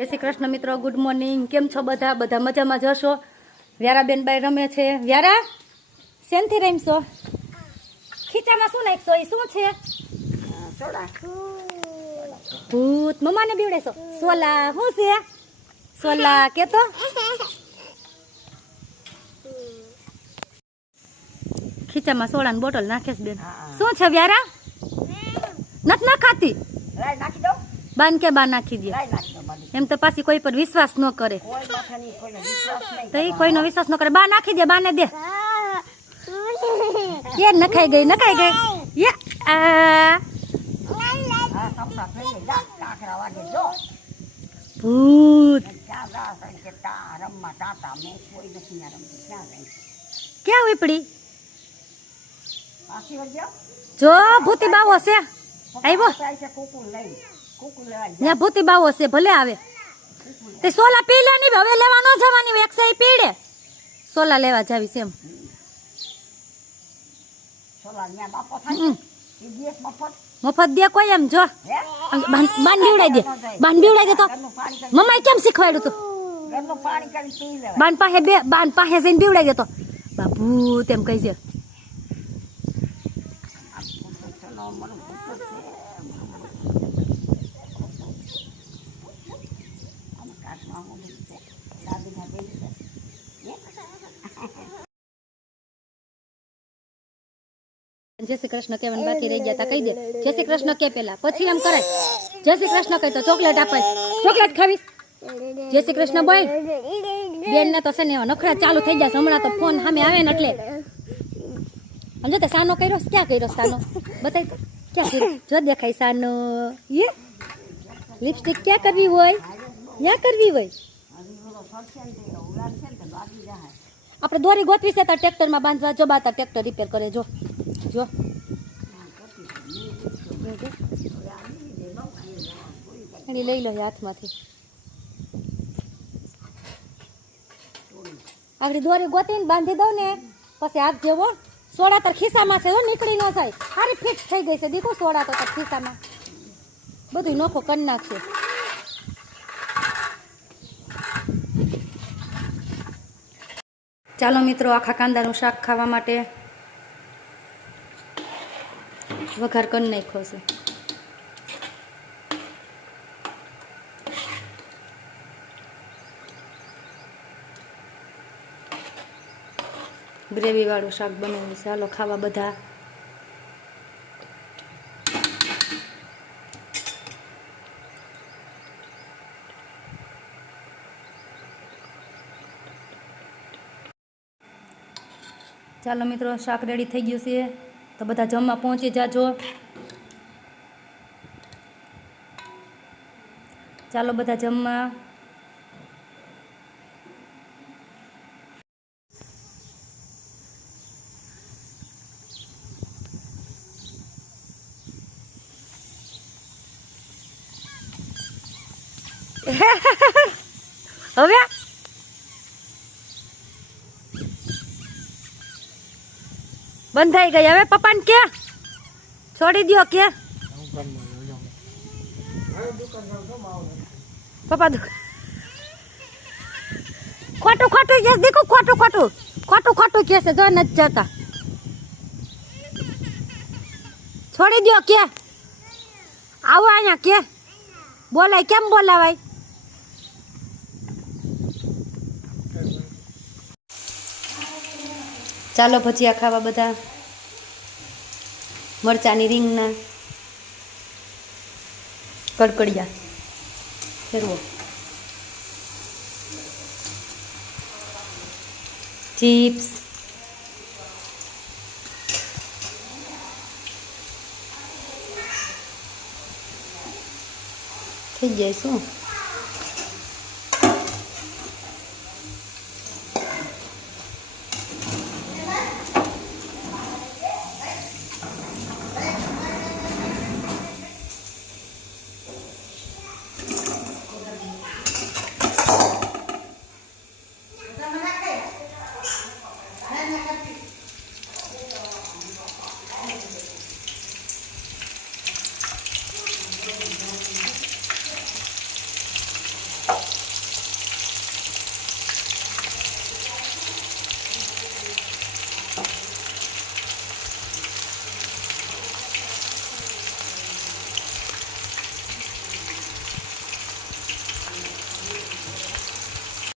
જય શ્રી કૃષ્ણ મિત્રો, good morning. કેમ છો બધા? બધા મજામાં જશો. વ્યારાબેન બાઈ રમે છે. વ્યારા શેનથી રમશો? ખીચામાં શું નાખશો? એ શું છે? ભૂત. મમ્માને બીવડેશો? સોલા. શું છે સોલા? કે તો ખીચામાં સોડાની બોટલ નાખે છે બેન. શું છે વ્યારા? નથી નાખાતી. બાન કે બા નાખી દે. એમ તો પાછી કોઈ પર વિશ્વાસ ન કરે. તો એ કોઈનો વિશ્વાસ ન કરે. બા નાખી દે. બાને દે. એ નખાઈ ગઈ. નખાઈ ગઈ. ભૂત. ક્યાં ઉપડી? જો ભૂતી બાવો છે. આવ્યો ત્યાં ભૂતી બાવો છે. ભલે આવે. તે સોલા પી લે ની. હવે લેવા ન જવાની. એક સહી પીડે. સોલા લેવા જાવી છે એમ. મફત દે કોઈ એમ. જો બાન બીવડાઈ દે. બાન બીવડાઈ દે. તો મમ્માએ કેમ શીખવાડ્યું તું? બાન પાસે બે. બાન પાસે જઈને બીવડાઈ દે. તો બાબુ તેમ કહી છે. જય શ્રી કૃષ્ણ કહેવાનું બાકી રહી ગયા તા. કહી દે જય શ્રી કૃષ્ણ કે પેલા, પછી એમ કરાય. જય શ્રી કૃષ્ણ કહી તો ચોકલેટ અપાય. ચોકલેટ ખાવીશ? જય શ્રી કૃષ્ણ બોલ. બેન ને તો છે ને નખરા ચાલુ થઈ જશે હમણાં. તો ફોન સામે આવે ને એટલે સમજો. તે સાનો કર્યો? ક્યાં કર્યો સાનો? બતાવી તો ક્યાં કર્યો? જો દેખાય સાનો. એ લિપસ્ટિક ક્યાં કરવી હોય? ક્યાં કરવી હોય? આપણે દોરી ગોતવી છે. તો ટ્રેક્ટરમાં બાંધવા જો. બાતા ટ્રેક્ટર રિપેર કરે. જો જો એની લઈ લો હાથમાંથી. આગળ દોરી ગોતીને બાંધી દઉં ને પછી હાથ જેવો. સોડા તાર ખિસ્સામાં છે. નીકળી ન જાય. સારી ફિક્સ થઈ ગઈ છે દીકુ. સોડા તો તાર ખિસ્સામાં બધું નોખો કરી નાખશે. ચાલો મિત્રો, આખા કાંદાનું શાક ખાવા માટે વઘાર કરી નાખ્યો છે. ગ્રેવી વાળું શાક બનાવ્યું છે. હાલો ખાવા બધા. ચાલો મિત્રો, શાક રેડી થઈ ગયું છે. તો બધા જમવા પહોંચી જાજો. ચાલો બધા જમવા. હવે બંધાઈ ગઈ. હવે પપ્પાને કે છોડી દો. કે પપ્પા ખોટું ખોટું કે દીકું. ખોટું ખોટું ખોટું ખોટું કે છે. જો નથી જતા. છોડી દો. કે આવો અહીંયા. કે બોલાય? કેમ બોલાવાય? ચાલો ભજીયા ખાવા બધા. મરચાની રીંગના કડકડિયા ફેરવો. ચિપ્સ. થઈ જાય શું?